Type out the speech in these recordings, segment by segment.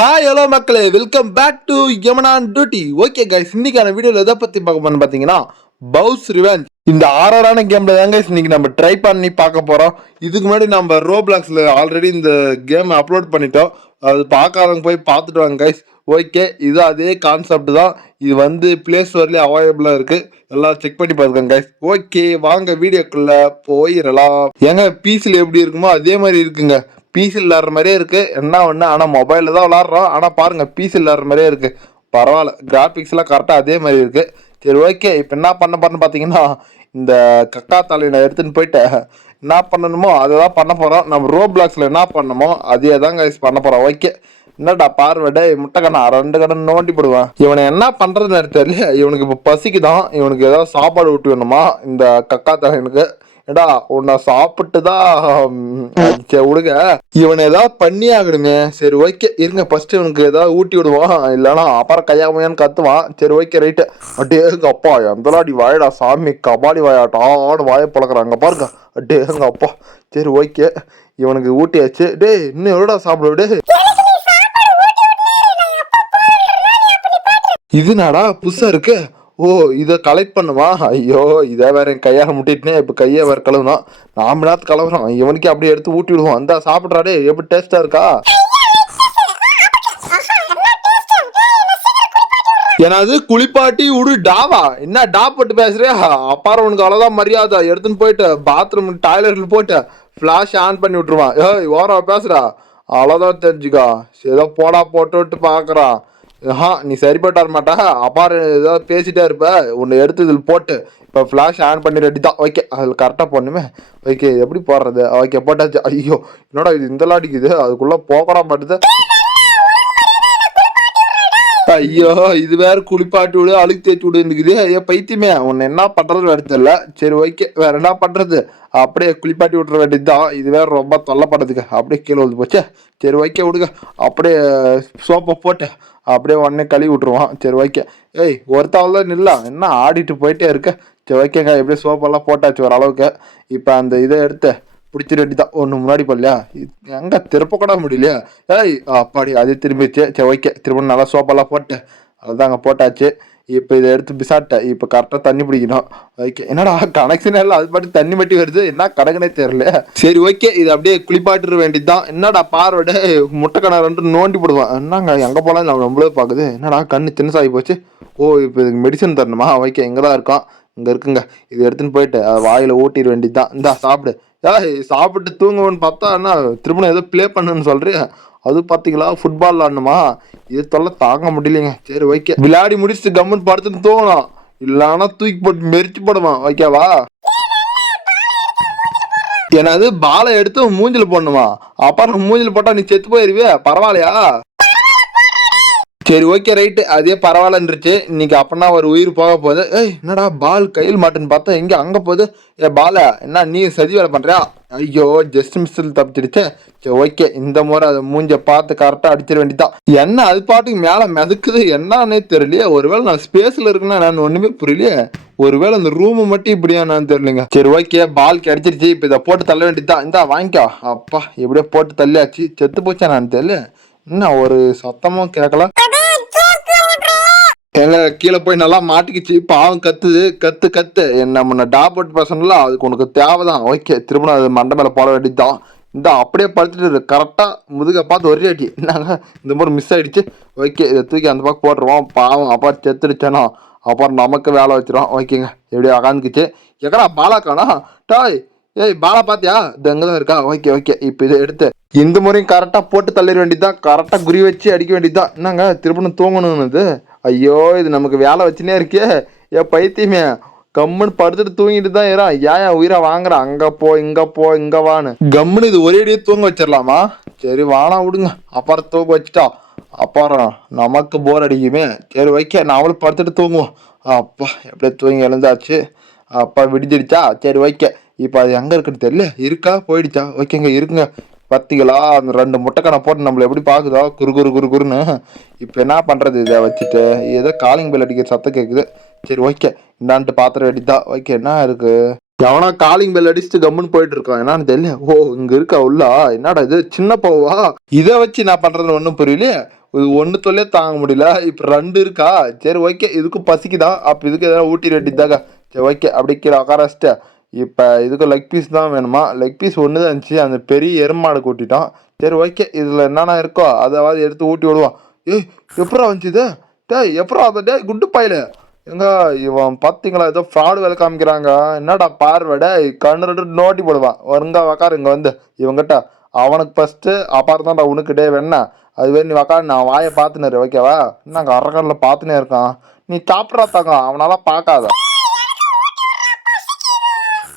Hi hello மக்களே, welcome back to யமனான் டியூட்டி. ஓகே கைஸ், இன்னைக்கான வீடியோவில் எதை பற்றி பார்க்க போறோம்னு பார்த்தீங்கன்னா பவுஸ் ரிவெஞ்ச். இந்த ஆறான கேமில் தான் கைஸ் இன்னைக்கு நம்ம ட்ரை பண்ணி பார்க்க போகிறோம். இதுக்கு முன்னாடி நம்ம ரோப்ளாக்ஸில் ஆல்ரெடி இந்த கேம் அப்லோட் பண்ணிட்டோம். அது பார்க்காதவங்க போய் பார்த்துட்டு வாங்க கைஸ். ஓகே, இது அதே கான்செப்ட் தான். இது வந்து பிளே ஸ்டோர்லேயே அவைலபிளாக இருக்குது. எல்லாம் செக் பண்ணி பார்த்துக்கோங்க கைஸ். ஓகே, வாங்க வீடியோக்குள்ளே போயிடலாம். ஏங்க பிசியில் எப்படி இருக்குமோ அதே மாதிரி இருக்குங்க. பிசியில் விளாட்ற மாதிரியே இருக்குது. என்ன ஒன்று, ஆனால் மொபைலில் தான் விளாட்றோம். ஆனால் பாருங்கள், பிசியில் விளாட்ற மாதிரியே இருக்குது. பரவாயில்ல, கிராஃபிக்ஸ்லாம் கரெக்டாக அதே மாதிரி இருக்குது. சரி ஓகே, இப்போ என்ன பண்ண போறேன்னு பார்த்தீங்கன்னா, இந்த கக்கா தலையை எடுத்துன்னு போயிட்டு என்ன பண்ணணுமோ அதை தான் பண்ண போகிறோம். நம்ம ரோப்ளாக்ஸில் என்ன பண்ணணுமோ அதே தான் கைஸ் பண்ண போகிறோம். ஓகே, என்னடா பார்வடே முட்டைக்கண்ணா 2 கடன் நோண்டி போடுவேன். இவனை என்ன பண்ணுறதுன்னு தெரியல. இவனுக்கு இப்போ பசிக்கு தான். இவனுக்கு ஏதாவது சாப்பாடு ஊட்டி வேணுமா இந்த கக்கா தலைவனுக்கு? ஏடா உன்னை சாப்பிட்டு தான் விடுங்க, இவனை ஏதாவது பண்ணி ஆகணுங்க. சரி ஓகே இருங்க, ஃபர்ஸ்ட் இவனுக்கு ஏதாவது ஊட்டி விடுவான், இல்லைன்னா அப்புறம் கையாமையான்னு கத்துவான். சரி ஓகே ரைட்டு. அட்டேங்க அப்பா, எந்தலாடி வாயடா சாமி, கபாடி வாயாட்டான்னு வாயை பழக்கிறாங்க பாருங்க. அட்டேங்க அப்பா. சரி ஓகே, இவனுக்கு ஊட்டியாச்சு. டே இன்னும் எவ்வளோடா சாப்பிட விடு. இது நாடா புதுசா இருக்கு. ஓ, இதை கலெக்ட் பண்ணுமா? ஐயோ, இதை வேற என் கையால் முட்டிட்டுனே இப்போ கையை வேற கழுவுனான். நாம நேரத்து கலவுறான். இவனுக்கு அப்படியே எடுத்து ஊட்டி விடுவோம். அந்த சாப்பிட்றாடே, எப்படி டேஸ்டா இருக்கா? ஏன்னாது குளிப்பாட்டி விடு டாவா. என்ன டா போட்டு பேசுறியா? அப்பாரம் உனக்கு அவ்வளோதான் மரியாதை. எடுத்துன்னு போயிட்டு பாத்ரூம் டாய்லெட்ல போயிட்டு ஃப்ளாஷ் ஆன் பண்ணி விட்டுருவான். ஏய் ஓரம் பேசுறா, அவ்வளோதான் தெரிஞ்சுக்கா. ஏதோ போடா போட்டு விட்டு பார்க்குறான். நீ சரிப்பட்டு வர மாட்டா. அப்பாரு ஏதாவது பேசிட்டே இருப்ப. உன்னை எடுத்து இதில் போட்டு இப்போ ஃப்ளாஷ் ஆன் பண்ணி ரெடி தான். ஓகே, அதில் கரெக்டாக போடணுமே. ஓகே, எப்படி போடுறது? ஓகே போட்டாச்சு. ஐயோ என்னடா இது இந்த லாடிக்குது, அதுக்குள்ளே போகடா மாட்டுது. ஐயோ, இது வேற குளிப்பாட்டி விடு, அழுக்கு தேய்ச்சி விடுங்குது. ஐயோ பைத்தியமே, உன்னை என்ன பண்றது வேறு தெரியல. சரி ஓகே, வேற என்ன பண்றது? அப்படியே குளிப்பாட்டி விட்டுற வேண்டியதுதான். இது வேற ரொம்ப தொல்லைப்படுறதுக்கு. அப்படியே கீழே வந்து போச்சு. சரி ஓகே விடுங்க. அப்படியே சோப்பை போட்டு அப்படியே உடனே கழுவி விட்டுருவான். சரி ஓகே. ஏய் ஒருத்தாவில் தான் நில்லா, என்ன ஆடிட்டு போயிட்டே இருக்க? சரி ஓகேங்க, எப்படியே சோப்பெல்லாம் போட்டாச்சு ஓரளவுக்கு. இப்போ அந்த இதை எடுத்து பிடிச்சிட்டு வேண்டிதான். ஒன்று முன்னாடி போடலையா, எங்கே திருப்ப கூட முடியலையா? ஏய் அப்பாடி, அது திரும்பிச்சு. சரி ஓகே, திரும்ப நல்லா சோப்பெல்லாம் போட்டு அதுதாங்க போட்டாச்சு. இப்போ இதை எடுத்து பிசாட்டேன். இப்போ கரெக்டாக தண்ணி பிடிக்கணும். ஓகே, என்னடா கனெக்ஷன் எல்லாம் அது பாட்டு தண்ணி மட்டி வருது, என்ன கணக்குனே தெரியல. சரி ஓகே, இது அப்படியே குளிப்பாட்டுற வேண்டியதுதான். என்னடா பார்வட முட்டைக்கணா 2 நோண்டி போடுவான். என்னங்க எங்கே போகலாம் நம்ம நம்மளே பார்க்குது. என்னடா கண்ணு சின்னசாகி போச்சு. ஓ, இப்போ இதுக்கு மெடிசன் தரணுமா? ஓகே, இங்கே தான் இருக்கான். இங்கே இருக்குங்க. இது எடுத்துன்னு போயிட்டு அதை வாயில் ஊட்டிட வேண்டியதுதான். இந்தா சாப்பிடு. ஏய் சாப்பிட்டு தூங்குவோன்னு பார்த்தா என்ன திரும்ப ஏதோ ப்ளே பண்ணுன்னு சொல்றியா? அது பார்த்தீங்களா, ஃபுட்பால் விளாடணுமா? இது தொல்லை தாங்க முடியலைங்க. சரி ஓகே, விளையாடி முடிச்சுட்டு கம்முன்னு படுத்துட்டு தூங்கணும், இல்லைன்னா தூக்கி போட்டு மெரிச்சு போடுவான். ஓகேவா? ஏன்னாது பாலை எடுத்து மூஞ்சில போடணுமா? அப்புறம் மூஞ்சில போட்டா நீ செத்து போயிருவியே. பரவாயில்லையா? சரி ஓகே ரைட்டு, அதே பரவாயில்லன்றுச்சு. இன்னைக்கு அப்பனா ஒரு உயிர் போக போகுது. ஏய் என்னடா பால் கையில் மாட்டுன்னு பார்த்தா எங்கே அங்கே போகுது. ஏ பால, என்ன நீ சதி வேலை பண்ணுறியா? ஐயோ, ஜஸ்ட் மிஸ்ஸில் தப்பிச்சிடுச்சு. சரி ஓகே, இந்த முறை அதை மூஞ்ச பார்த்து கரெக்டாக அடிச்சிட வேண்டியதான். என்ன அது பாட்டுக்கு மேலே மிதக்குது, என்னன்னே தெரியலையே. ஒருவேளை நான் ஸ்பேஸில் இருக்குன்னா நான் ஒன்றுமே புரியலையே. ஒருவேளை அந்த ரூமு மட்டும் இப்படியா நான் தெரியலங்க. சரி ஓகே, பால் கிடைச்சிருச்சு. இப்போ இதை போட்டு தள்ள வேண்டியதுதான். இந்தா வாங்கிக்கோ. அப்பா, எப்படியோ போட்டு தள்ளியாச்சு. செத்து போச்சா நான் தெரியல. என்ன ஒரு சத்தமும் கேட்கல. எங்க கீழே போய் நல்லா மாட்டிக்கிச்சு. பாவம் கத்துது. கத்து கத்து என்ன முன்ன டாபோட் பசங்களா, அதுக்கு உனக்கு தேவைதான். ஓகே, திரும்ப அது மண்டை மேலே போட வேண்டியதுதான். இந்த அப்படியே படுத்துட்டு கரெக்டாக முதுக பார்த்து ஒரே அடி. என்னங்க இந்த மாதிரி மிஸ் ஆயிடுச்சு. ஓகே, இதை தூக்கி அந்த பக்கம் போட்டுருவோம். பாவம் அப்பா செத்துடுச்சானோ, அப்புறம் நமக்கு வேலை வச்சிருவோம். ஓகேங்க, எப்படியோ உக்காந்துக்குச்சு. எக்கடா பாலாக்கானா? டாய், ஏய் பாலா பாத்தியா? இது அங்கே தான் இருக்கா? ஓகே ஓகே, இப்போ இதை எடுத்து இந்த முறையும் கரெக்டாக போட்டு தள்ளிட வேண்டியதுதான். கரெக்டாக குறி வச்சு அடிக்க வேண்டியதுதான். என்னங்க திருப்பணும் தூங்கணும்னு? ஐயோ, இது நமக்கு வேலை வச்சுனே இருக்கே. ஏன் பைத்தியமே, கம்முன்னு படுத்துட்டு தூங்கிட்டு தான் ஏறா. ஏன் உயிரை வாங்குறான்? அங்கே போ இங்கே போ இங்கே வான்னு. கம்முன்னு இது ஒரே அடியே தூங்க வச்சிடலாமா? சரி வானா விடுங்க, அப்புறம் தூங்க வச்சுட்டா அப்புறம் நமக்கு போர் அடிக்குமே. சரி ஓகே, நாமளும் படுத்துட்டு தூங்குவோம். அப்பா எப்படியே தூங்கி எழுந்தாச்சு. அப்பா விடிஞ்சிடுச்சா? சரி ஓகே, இப்போ அது எங்கே இருக்குன்னு தெரியல. இருக்கா போயிடுச்சா? ஓகேங்க இருக்குங்க. பத்திகளா அந்த 2 முட்டைக்கணை போட்டு நம்மளை எப்படி பார்க்குதோ குறு குறு குறு குறுன்னு. இப்போ என்ன பண்ணுறது? இதை வச்சுட்டு ஏதோ காலிங் பெல் அடிக்கிற சத்தம் கேட்குது. சரி ஓகே, இந்தான்ட்டு பாத்திரம் வேண்டியதா. ஓகே, என்ன இருக்குது? எவனா காலிங் பெல் அடிச்சுட்டு கம்முன்னு போயிட்டு இருக்கான். என்னன்னு தெரியல. ஓ இங்க இருக்கா உள்ளா? என்னடா இது சின்ன பாவா? இதை வச்சு நான் பண்றது ஒன்றும் புரியலையே. இது ஒன்று தொல்லே தாங்க முடியல. இப்போ ரெண்டு இருக்கா? சரி ஓகே, இதுக்கும் பசிக்குதா? அப்போ இதுக்கு எதாவது ஊட்டி ரெட்டிதாங்க. சரி ஓகே, அப்படி கீழே உட்கார வச்சுட்டு இப்போ இதுக்கு லெக் பீஸ் தான் வேணுமா? லெக் பீஸ் ஒன்று தான் இருந்துச்சு. அந்த பெரிய எருமாடு கூட்டிட்டோம். சரி ஓகே, இதில் என்னென்ன இருக்கோ அதாவது எடுத்து ஊட்டி விடுவான். ஏய் எப்படா வந்துச்சு இது? டேய் எப்படா அதை? டே குண்டு பாயில எங்க இவன் பார்த்தீங்களா? ஏதோ ஃப்ராடு வேலை காமிக்கிறாங்க. என்னடா பார்வட கண்ணு ரெண்டு நோட்டி போடுவான். வருங்க உக்காரு இங்கே வந்து இவங்கிட்ட. அவனுக்கு ஃபஸ்ட்டு அப்பாரு தான்டா உனக்கு. டே வேணா அதுவே நீ உக்காரு, நான் வாயை பார்த்துனாரு ஓகேவா? நாங்கள் அரக்கனில் பார்த்துனே இருக்கான். நீ சாப்பிட்றா தங்க, அவனால பார்க்காத.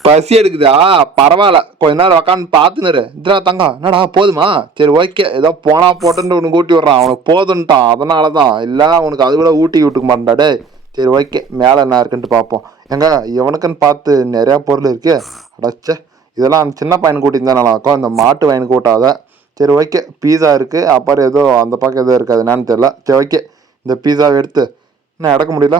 பசி எடுக்குதா? பரவாயில்ல, கொஞ்ச நேரம் உக்காந்து பார்த்துனுரு. இதுடா தங்கம், என்னடா போதுமா? சரி ஓகே, ஏதோ போனா போட்டுன்னு உனக்கு ஊட்டி விட்றான். அவனுக்கு போதுன்ட்டான், அதனால தான். இல்லைன்னா உனக்கு அது கூட ஊட்டி விட்டுக்க மாட்டான். டே சரி ஓகே, மேலே என்ன இருக்குன்ட்டு பார்ப்போம். எங்க இவனுக்குன்னு பார்த்து நிறையா பொருள் இருக்கு. அடைச்சே, இதெல்லாம் அந்த சின்ன பையன் கூட்டின்னு தான் நல்லா இருக்கும். இந்த மாட்டு வயனு கூட்டாத. சரி ஓகே, பீஸா இருக்குது. அப்புறம் ஏதோ அந்த பக்கம் எதோ இருக்குது, அது என்னன்னு தெரியல. சரி ஓகே, இந்த பீஸாவை எடுத்து என்ன இடக்க முடியல.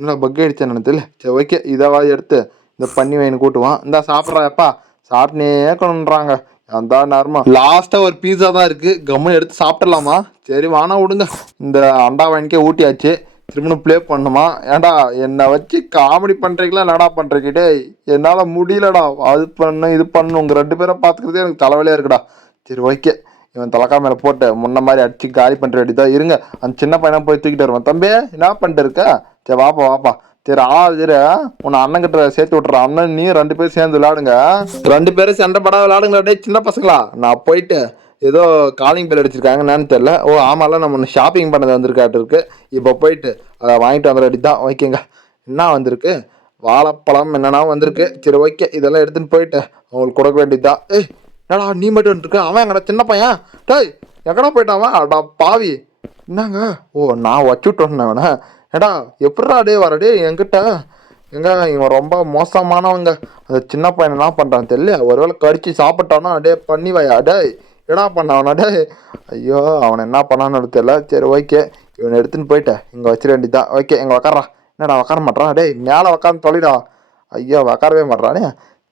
என்ன பக் அடிச்சேன் எனக்கு தெரியல. சரி ஓகே, இதாவது எடுத்து இந்த பண்ணி வயனு கூட்டுவான். இந்த சாப்பிட்றாப்பா சாப்பிட்னே கொண்டுறாங்க. அந்த நேரமா லாஸ்ட்டாக ஒரு பீஸா தான் இருக்குது. கம்முன்னு எடுத்து சாப்பிட்றலாமா? சரி வானா விடுங்க. இந்த அண்டா வாங்கிக்கே ஊட்டியாச்சு. திரும்பணும் ப்ளே பண்ணுமா? ஏன்டா என்னை வச்சு காமெடி பண்ணுறீங்களா? என்னடா பண்ணுறீங்க? டேய் என்னால் முடியலடா. அது பண்ணு இது பண்ணு, உங்கள் ரெண்டு பேரை பார்த்துக்கிறதே எனக்கு தலைவலியாக இருக்குடா. சரி ஓகே, இவன் தலைக்கா மேலே போட்டு முன்ன மாதிரி அடிச்சு காலி பண்ணுற வேண்டியதான். இருங்க அந்த சின்ன பையனை போய் தூக்கிட்டு வருவான். தம்பி என்ன பண்ணிட்டு இருக்க? சரி வாப்பா வாப்பா. சரி சரி, உன்னை அண்ணன் கிட்ட சேர்த்து விட்டுறான். அண்ணன் நீ ரெண்டு பேரும் சேர்ந்து விளையாடுங்க. ரெண்டு பேரும் சண்டை படா விளையாடுங்களா? டே சின்ன பசங்களா, நான் போயிட்டு ஏதோ காலிங் பெல் அடிச்சிருக்காங்க, என்னன்னு தெரியல. ஓ ஆமாம்ல, நம்ம ஒன்று ஷாப்பிங் பண்ணது வந்திருக்காட்டு இருக்கு. இப்போ போயிட்டு அதை வாங்கிட்டு வந்துட வேண்டியது தான். ஓகேங்க, என்ன வந்திருக்கு? வாழைப்பழம் என்னென்னா வந்திருக்கு. சரி ஓகே, இதெல்லாம் எடுத்துன்னு போயிட்டு அவங்களுக்கு கொடுக்க வேண்டியது தான். ஏய் என்னடா நீ மட்டும் வந்துருக்கு? அவன் எங்கடா சின்ன பையன்? டேய் எங்கடா போயிட்டான்? அடா பாவி. என்னங்க? ஓ நான் வச்சு விட்டோன்னே அவனை. ஏடா எப்படா டே வரடே என்கிட்ட? எங்க இவன் ரொம்ப மோசமானவங்க. அந்த சின்ன பையன் என்ன பண்ணுறான் தெரியல. ஒருவேளை கடிச்சு சாப்பிட்டானா? டே பண்ணி வையா. டே என்னடா பண்ணவனா? டே ஐயோ அவனை என்ன பண்ணான்னு தெரியல. சரி ஓகே, இவனை எடுத்துன்னு போயிட்டேன் இங்கே வச்சிட வேண்டியதான். ஓகே எங்கே உக்காரான். என்னடா உக்கார மாட்டான்? டேய் மேலே உக்காந்து தொலைடா. ஐயோ உக்காரவே மாட்டானே.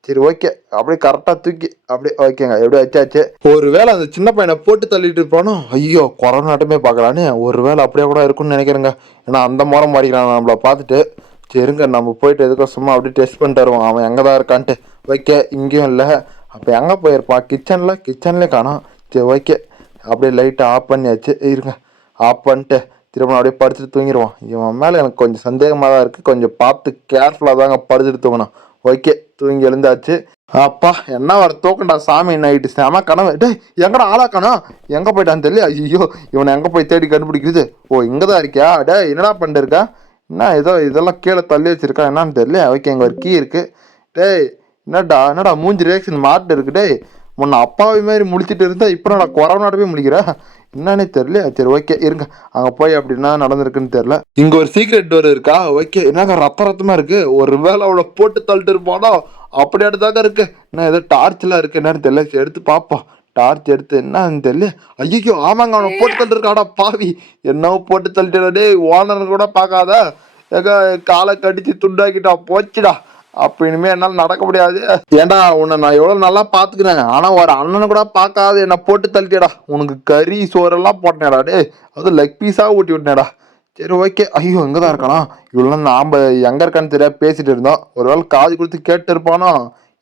சரி ஓகே, அப்படியே கரெக்டாக தூக்கி அப்படியே ஓகேங்க, எப்படி வச்சாச்சு. ஒரு வேளை அந்த சின்ன பையனை போட்டு தள்ளிட்டு இருப்பானோ? ஐயோ கொரோனாட்டமே பார்க்கலான்னு. ஒரு வேளை அப்படியே கூட இருக்குன்னு நினைக்கிறேங்க. ஏன்னா அந்த முறம் மாறிக்கிறான் நம்மளை பார்த்துட்டு. சரிங்க, நம்ம போயிட்டு எதுக்கும் சும்மா அப்படியே டெஸ்ட் பண்ணிட்டு வருவோம் அவன் எங்கே தான் இருக்கான்ட்டு. ஓகே இங்கேயும் இல்லை. அப்போ எங்கே போயிருப்பான்? கிச்சன்லேயே காணோம். சரி ஓகே, அப்படியே லைட்டை ஆஃப் பண்ணியாச்சு. இருங்க ஆஃப் பண்ணிட்டு திரும்ப அப்படியே படுத்துட்டு தூங்கிடுவான். இவன் மேலே எனக்கு கொஞ்சம் சந்தேகமாக தான் இருக்குது. கொஞ்சம் பார்த்து கேர்ஃபுல்லாக தாங்க படுத்துட்டு தூங்கணும். ஓகே தூங்கி எழுந்தாச்சு. அப்பா என்ன வர தூக்கண்டா சாமி. நைட்டு செம கனவு. டேய் எங்கடா ஆளாக்கானா? எங்கே போயிட்டான்னு தெரியல. ஐயோ இவனை எங்கே போய் தேடி கண்டுபிடிக்கிறது? ஓ இங்கே தான் இருக்கியா? டே என்னடா பண்ணிட்டு இருக்கா? என்ன ஏதோ இதெல்லாம் கீழே தள்ளி வச்சிருக்கா என்னான்னு தெரியல. ஓகே இங்கே ஒரு கீ இருக்குது. டேய் என்னடா மூஞ்சி ரியாக்ஷன் மாட்டு இருக்கு. டேய் முன்ன அப்பாவி மாதிரி முழிச்சிட்டு இருந்தா இப்போ நான் கொரோனாட்ட போய் முழிக்கிற என்னன்னே தெரியல. சரி ஓகே இருங்க, அங்கே போய் அப்படின்னா நடந்திருக்குன்னு தெரியல. இங்கே ஒரு சீக்ரெட் டோர் இருக்கா? ஓகே என்னங்க ரத்தமாக இருக்கு. ஒரு வேளை அவளை போட்டு தள்ளிட்டு இருப்பானோ? அப்படி அடுத்தாக்க இருக்கு. என்ன ஏதோ டார்ச்லாம் இருக்கு, என்னன்னு தெரியல. சரி எடுத்து பார்ப்போம். டார்ச் எடுத்து என்னன்னு தெரியல. ஐயோ ஆமாங்க, அவனை போட்டு தள்ளிட்டு இருக்காடா பாவி. என்னவோ போட்டு தள்ளிட்டு ஓனர் கூட பார்க்காத எங்க காலை கடிச்சு துண்டாக்கிட்டா போச்சுடா. அப்ப இனிமே என்னால நடக்க முடியாது. ஏண்டா உன்னை நான் எவ்வளவு நல்லா பாத்துக்கிறேன், ஆனா ஒரு அண்ணனை கூட பார்க்காது என்ன போட்டு தள்ளிட்டேடா. உனக்கு கறி சோறெல்லாம் போட்டேடா. டே அது லெக் பீஸா ஊட்டி விட்டேடா. சரி ஓகே. ஐயோ எங்கதான் இருக்கானா? இவ்வளோ நாம எங்க இருக்கான்னு தெரியாது பேசிட்டு இருந்தோம். ஒருவேளை காது கொடுத்து கேட்டு இருப்பானோ?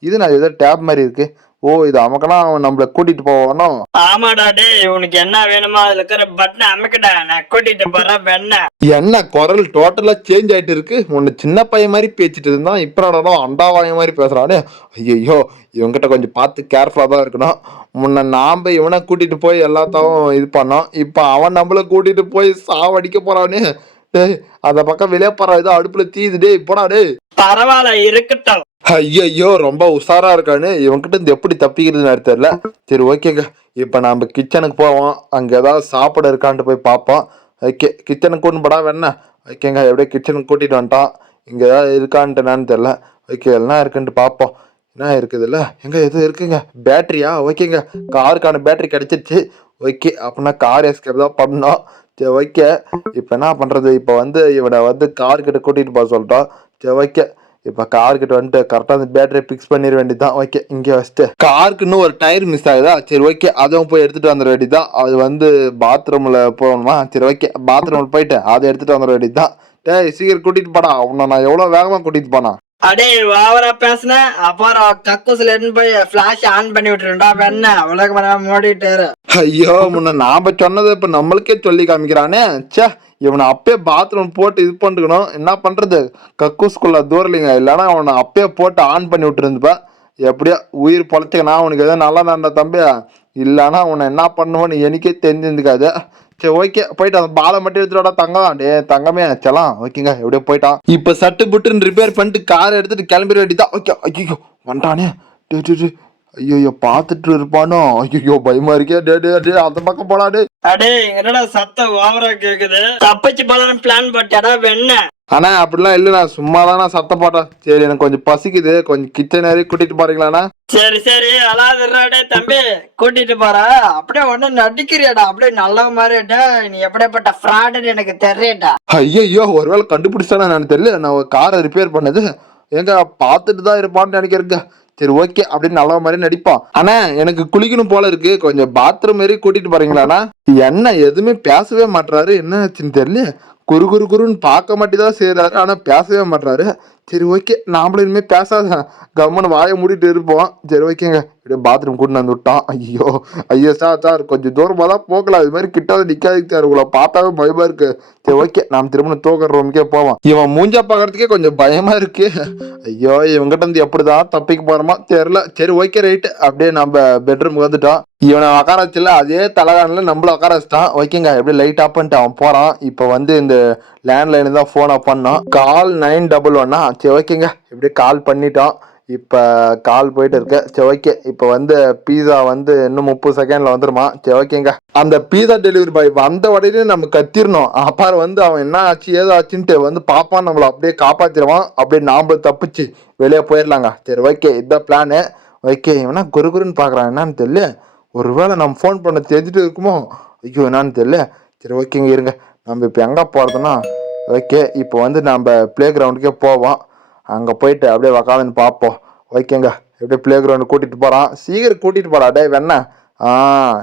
இது நான் ஏதோ டேப் மாதிரி இருக்கு. ஓ இது அமக்கனா அவன் நம்மள கூட்டிட்டு போவானோ? ஆமாடா டேய், உனக்கு என்ன வேணுமோ அதுல இருக்கிற பட்டனை அமுக்குடா, நான் கூட்டிட்டு போறேன் வெண்ண. என்ன குரல் டோட்டலா சேஞ்ச் ஆயிட்டு இருக்கு. உன்னை சின்ன பையன் மாதிரி பேசிட்டு இருந்தான், இப்ப அண்டாவாய மாதிரி பேசுறானே. ஐயோ இவங்கிட்ட கொஞ்சம் பார்த்து கேர்ஃபுல்லா தான் இருக்கணும். முன்ன நாம இவனை கூட்டிட்டு போய் எல்லாத்தையும் இது பண்ணோம். இப்ப அவன் நம்மள கூட்டிட்டு போய் சாவடிக்க போறானே. டேய் அந்த பக்கம் வெளியே போறா, ஏதோ அடுப்புல தீது. டேய் போடா டேய். பரவாயில்ல இருக்கட்டும். ஐயோ ரொம்ப உஷாரா இருக்கானு. இவன்கிட்ட இருந்து எப்படி தப்பிக்கிறதுன்னு தெரியல. சரி ஓகேங்க, இப்ப நம்ம கிச்சனுக்கு போவோம். அங்க ஏதாவது சாப்பிட இருக்கான்ட்டு போய் பார்ப்போம். ஓகே கிச்சனுக்கு கூட்டு படா வேணா. ஓகேங்க எப்படியே கிச்சனுக்கு கூட்டிட்டு வந்துட்டான். இங்க ஏதாவது இருக்கான்ட்டு என்னன்னு தெரியல. ஓகே எல்லாம் இருக்குன்ட்டு பார்ப்போம். என்ன இருக்குது இல்லை எங்க எதுவும் இருக்குங்க? பேட்டரியா? ஓகேங்க, காருக்கான பேட்டரி கிடைச்சிருச்சு. ஓகே அப்படின்னா கார் எஸ்கேப் தான் பண்ணோம். சரி ஓகே, இப்போ என்ன பண்றது? இப்போ இவனை கார்கிட்ட கூட்டிட்டு போக சொல்லிட்டோம். சரி ஓகே, இப்போ கார்கிட்ட வந்துட்டு கரெக்டாக அந்த பேட்டரியை ஃபிக்ஸ் பண்ணிட வேண்டியதுதான். ஓகே, இங்கே வச்சுட்டு காருக்கு இன்னும் ஒரு டயர் மிஸ் ஆகுதா, சரி ஓகே அதுவும் போய் எடுத்துட்டு வந்துட வேண்டியதுதான். அது வந்து பாத்ரூமில் போகணுமா, சரி ஓகே பாத்ரூமில் போயிட்டு அதை எடுத்துட்டு வந்துட வேண்டியதுதான். டேய் சீக்கிரம் கூட்டிட்டு போடா, அவனை நான் எவ்வளோ வேகமாக கூட்டிட்டு போனா. அடே ஓவரா பேசுன அப்புறம் கக்கூஸ்ல இருந்து போய் பிளாஷ் ஆன் பண்ணி விட்டுருண்டா. என்ன உலக மரம் மூடிட்டாரு. ஐயோ, முன்ன நாம சொன்னதை இப்ப நம்மளுக்கே சொல்லி காமிக்கிறானே. ச்சே, இவனை அப்பயே பாத்ரூம் போட்டு இது பண்ணிருக்கணும். என்ன பண்றது, கக்கூஸ்குள்ள தூரலிங்க, இல்லைன்னா அவனை அப்பயே போட்டு ஆன் பண்ணி விட்டுருந்துப்பா. எப்படியா உயிர் பொழைச்சிக்கனா, அவனுக்கு எதாவது நல்லா தான்டா தம்பி, இல்லைன்னா அவனை என்ன பண்ணுவோன்னு எனக்கே தெரிஞ்சிருந்துக்காது. சரி ஓகே, போயிட்டு அந்த பாலை மட்டும் எடுத்துட்டா தங்கம். டே தங்கமே செல்லாம், ஓகேங்க எப்படியோ போயிட்டான். இப்ப சட்டு புட்டுன்னு ரிப்பேர் பண்ணிட்டு காரை எடுத்துட்டு கிளம்பிட வேண்டியதான். ஓகே, ஐயோ வந்துட்டானே. டே ஐயோ பாத்துட்டு இருப்பானோ, ஐயோ பயமா இருக்கே. டே அந்த பக்கம் போடா. டே அடே என்னடா சத்தம் ஓவரா கேக்குது, தப்பிச்சு போலாம் பிளான் போட்டாடா வெண்ண. ஆனா அப்படிலாம் இல்ல, நான் சும்மா தான் சத்தம் போட்டேன். சரி எனக்கு கொஞ்சம் பசிக்குது, கொஞ்சம் கிச்சன் ஏறி கூட்டிட்டு போறீங்களாண்ணா? சரி அலாதுடா தம்பி, கூட்டிட்டு போற அப்படியே ஒண்ணு நடிக்கிறியாடா, அப்படியே நல்ல மாதிரிடா. நீ எப்படிப்பட்ட ஃப்ராடுன்னு எனக்கு தெரியடா. ஐயோ ஒருவேளை கண்டுபிடிச்சானா நான் தெரியல. நான் காரை ரிப்பேர் பண்ணது எங்க பார்த்துட்டு தான் இருப்பான்னு நினைக்கிறேங்க. சரி ஓகே அப்படின்னு நல்ல மாதிரி நடிப்பான். ஆனா எனக்கு குளிக்கணும் போல இருக்கு, கொஞ்சம் பாத்ரூம் மாரி கூட்டிட்டு போறீங்களாண்ணா? என்ன எதுவுமே பேசவே மாட்டாரு, என்ன ஆச்சுன்னு தெரியல. குருன்னு பார்க்க மாட்டேதான் செய்யறாரு, ஆனா பேசவே மாட்டாரு. சரி ஓகே, நாமளும் இனிமே பேசாத, கம்மனு வாயை மூடிட்டு இருப்போம். சரி ஓகேங்க, இப்படியே பாத்ரூம் கூட்டு வந்து விட்டான். ஐயோ சார் கொஞ்சம் தூரமா தான் போகலாம், இது மாதிரி கிட்டாத நிக்காதீங்க சார், உங்களை பார்த்தாவே பயமா இருக்கு. சரி ஓகே, நாம் திரும்ப தூக்குற ரூமுக்கே போவோம். இவன் மூஞ்சா பாக்குறதுக்கே கொஞ்சம் பயமா இருக்கு. ஐயோ இவங்கிட்ட இருந்து எப்படிதான் தப்பிக்க போறோமா தெரியல. சரி ஓகே ரைட்டு, அப்படியே நம்ம பெட்ரூம் வந்துட்டோம். இவனை உட்கார வச்சுல அதே தலகாணில நம்மளும் உட்கார வச்சுட்டான். ஓகேங்க, எப்படி லைட் ஆஃப் பண்ணிட்டு அவன் போறான். இப்போ வந்து இந்த லேண்ட்லைனு தான் ஃபோனை பண்ணோம். கால் 911. சரி ஓகேங்க, இப்படி கால் பண்ணிட்டோம். இப்போ கால் போயிட்டு இருக்கு. சரி ஓகே, இப்போ வந்து பீஸா வந்து இன்னும் 30 செகண்ட்ல வந்துருமா. சரி ஓகேங்க, அந்த பீஸா டெலிவரி பாய் வந்த உடனே நம்ம கத்திரணும். அப்புறம் வந்து அவன் என்ன ஆச்சு ஏதோ ஆச்சுன்ட்டு வந்து பாப்பான், நம்மளை அப்படியே காப்பாத்திடுவான். அப்படியே நாமளும் தப்பிச்சு வெளியே போயிடலாங்க. சரி ஓகே, இதுதான் பிளானு. ஓகே, இவனா குருன்னு பாக்குறான், என்னன்னு தெரியல. ஒருவேளை நம்ம ஃபோன் பண்ண தெரிஞ்சுட்டு இருக்குமோ, ஐயோ என்னன்னு தெரியல. சரி ஓகேங்க இருங்க, நம்ம இப்போ எங்கே போகிறதுனா, ஓகே இப்போ வந்து நம்ம ப்ளே கிரவுண்டுக்கே போவோம். அங்கே போயிட்டு அப்படியே உக்காந்துன்னு பார்ப்போம். ஓகேங்க, எப்படியே ப்ளே கிரவுண்டு கூட்டிகிட்டு போகிறான். சீக்கிரம் கூட்டிகிட்டு போகிறா டே வெண்ண.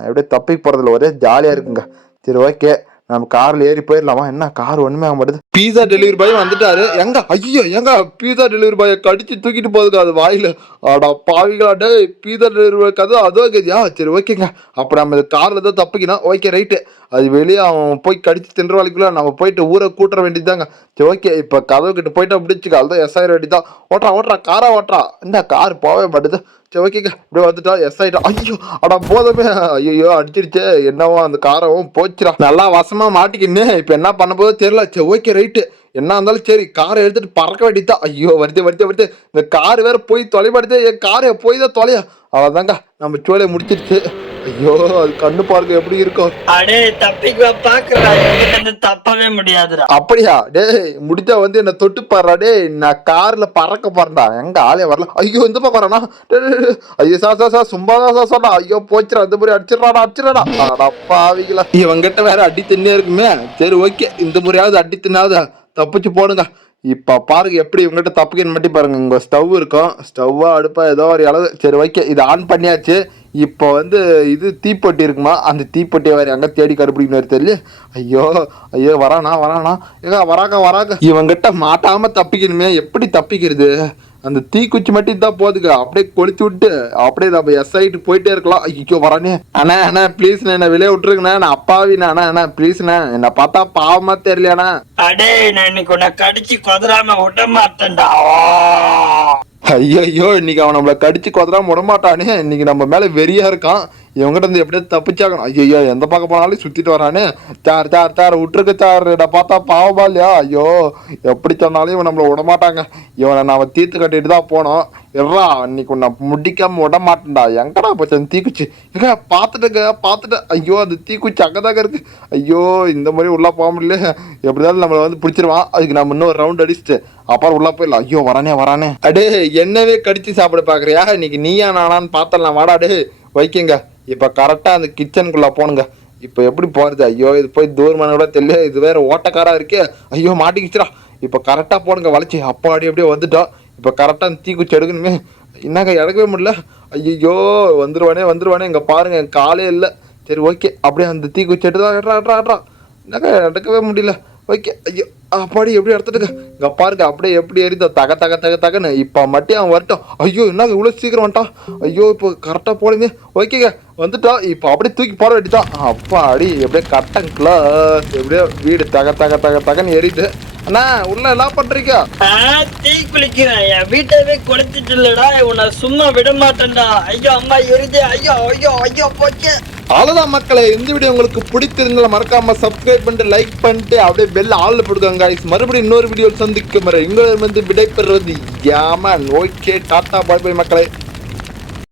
எப்படியே தப்பிக்கு போகிறதுல ஒரே ஜாலியாக இருக்குங்க. சரி ஓகே, நம்ம கார்ல ஏறி போயிடலாமா? என்ன கார் ஒண்ணுமே ஆக மாட்டேது. பீஸா டெலிவரி பாய் வந்துட்டாரு. எங்க ஐயோ எங்க பீஸா டெலிவரி பாயை கடிச்சு தூக்கிட்டு போகுதுங்க அது வாயில. ஆடா பாவிகளா டே, பீஸா டெலிவரி பாய்க்கு அதோ கேதியா. சரி ஓகேங்க, அப்ப நம்ம கார்ல தான் தப்பிக்கணும். ஓகே ரைட்டு, அது வெளியே அவன் போய் கடிச்சு தின்ற வரைக்கும் நம்ம போயிட்டு ஊரை கூட்டுற வேண்டியதாங்க. சரி ஓகே, இப்ப கதவு கிட்ட போயிட்டு அப்படிச்சுக்க, அதுதான் எஸ் ஆயிர வேண்டியதான். ஓட்டுறா காரா ஓட்டுறா. இந்த கார் போவே மாட்டுது. சரி ஓகேங்க, இப்படி வந்துட்டா எஸ் ஆயிட்டா. ஐயோ அடா போதமே, ஐயோ அடிச்சிருச்சே, என்னவோ அந்த காரவும் போச்சுடா. நல்லா வசமா மாட்டிக்கின்னு இப்ப என்ன பண்ண போதோ தெரியல. சரி ஓகே ரைட்டு, என்ன இருந்தாலும் சரி காரை எடுத்துட்டு பறக்க வேண்டியதான். ஐயோ வருது இந்த கார் வேற போய் தொலைப்படுது. என் காரை போய் தான் தொலையா, அவ்வளவுதாங்க நம்ம சோலையை முடிச்சிருச்சு. ஐயோ அது கண்ணு பாருங்க எப்படி இருக்கும். அடே தப்பிக்க பாக்குறா, தப்பவே முடியாதுடா. அப்படியா டேய், முடிச்சா வந்து என்ன தொட்டு பாடுறா. டே நான் கார்ல பறக்க போறேன்டா, எங்க ஆளே வரல. ஐயோ இந்த பக்கம் வரனா. ஐயோ சார் சும்மாதான் சார். ஐயோ போச்சுடா, இந்த முறை அடிச்சிடறாடா. பாவிகளா, இவங்கிட்ட வேற அடி தின்னே இருக்குமே. சரி ஓகே, இந்த முறையாவது அடி தின்னாவது தப்பிச்சு போடுங்க. இப்ப பாருங்க எப்படி இவங்ககிட்ட தப்புக்குன்னு மட்டும் பாருங்க. இங்க ஸ்டவ் இருக்கும், ஸ்டவ்வா அடுப்பா ஏதோ ஒரு அளவு. சரி ஓகே, இது ஆன் பண்ணியாச்சு. இப்போ வந்து இது தீப்பொட்டி இருக்குமா, அந்த தீப்பொட்டியை வேற எங்க தேடி கண்டுபிடிக்கணும் தெரியல. ஐயோ வரானா ஏங்க வராங்க. இவங்கிட்ட மாட்டாம தப்பிக்கணுமே, எப்படி தப்பிக்கிறது? அந்த தீக்குச்சி மட்டும் தான் போதுங்க, அப்படியே கொளுத்தி விட்டு அப்படியே நம்ம எஸ் ஆகிட்டு போயிட்டே இருக்கலாம். ஐயோ வரானே. அண்ணா ப்ளீஸ்ண்ணே, என்ன வெளியே விட்டுருங்கண்ணா, நான் அப்பாவிண்ணா. அண்ணா ப்ளீஸ்ண்ணே, என்ன பார்த்தா பாவமா தெரியலையாண்ணா. அடே நான் இன்னைக்கு உன்னை கடிச்சு கொதறாம விட மாட்டேன்டா. ஐயோ இன்னைக்கு அவன் நம்மளை கடிச்சு கொதறாம விடமாட்டானே. இன்னைக்கு நம்ம மேல வெறியா இருக்கான். இவங்கிட்ட இருந்து எப்படியே தப்பிச்சாகணும். ஐயோ எந்த பக்கம் போனாலும் சுத்திட்டு வரானே. சார் விட்டுருக்கு சார், பார்த்தா பாவமா இல்லையா? ஐயோ எப்படி சொன்னாலும் இவன் நம்மளை விடமாட்டாங்க. இவனை நாம தீர்த்து கட்டிட்டு தான் போனோம். எறா இன்னைக்கு உன்னை முடிக்காம விட மாட்டேன்டா. எங்கடா போச்சு அந்த தீக்குச்சி? ஏங்க பார்த்துட்டேன். ஐயோ அந்த தீக்குச்சி அங்கதாங்க இருக்கு. ஐயோ இந்த மாதிரி உள்ள போக முடியல. எப்படிதான் நம்மளை வந்து பிடிச்சிருவான். அதுக்கு நம்ம இன்னும் ரவுண்ட் அடிச்சுட்டு அப்புறம் உள்ள போயிடலாம். ஐயோ வரானே. அடே என்னவே கடிச்சு சாப்பிட பாக்குறியா? இன்னைக்கு நீயா நானான்னு பார்த்தலாம், வாடா டே. வைக்கங்க, இப்ப கரெக்டா அந்த கிச்சனுக்குள்ள போனுங்க. இப்ப எப்படி போறது? ஐயோ இது போய் தூரமான கூட தெரியல, இது வேற ஓட்டக்காரா இருக்கே. ஐயோ மாட்டிக்கிச்சுடா. இப்ப கரெக்டா போனுங்க வளைச்சு. அப்பாடி அப்படியே வந்துட்டோம். இப்போ கரெக்டாக அந்த தீக்குச்சி எடுக்கணுமே. என்னங்க எடுக்கவே முடியல. ஐயோ வந்துருவானே இங்கே பாருங்க என் காலே இல்லை. சரி ஓகே, அப்படியே அந்த தீக்குச்சி எடுறா. என்னங்க எடுக்கவே முடியல. ஓகே, ஐயோ அப்பாடி எப்படி எடுத்துட்டுங்க. இங்கே பாருங்க அப்படியே எப்படி எரிதோ தகன்னு. இப்போ மட்டும் அவன் வரட்டும். ஐயோ என்னங்க இவ்வளோ சீக்கிரம் வந்துட்டான். ஐயோ இப்போ கரெக்டாக போடுங்க. ஓகேங்க வந்துட்டான். இப்போ அப்படியே தூக்கி போட வேண்டியதான். அப்பாடி எப்படியே கட்டங்களா எப்படியோ வீடு தகன்னு எரியுது. அண்ணா உள்ள எல்லாம் பண்றீங்க? தீ குளிக்கிறேன். என் வீட்டவே கொளுத்திட்டு இல்லடா, உன்னை சும்மா விட மாட்டேன்டா. ஐயோ அம்மா எரிஞ்சு. ஐயோ போச்சு. அவ்வளோதான் மக்களே, இந்த வீடியோ உங்களுக்கு பிடித்திருந்தால் மறக்காம சப்ஸ்கிரைப் பண்ணிட்டு லைக் பண்ணிட்டு அப்படியே பெல் ஆல்ல போடுங்க guys. மறுபடியும் இன்னொரு வீடியோ சந்திக்கும் வரை உங்களிடம் விடைபெறுவது யாமன். ஓகே டாட்டா பாய் பாய் மக்களே.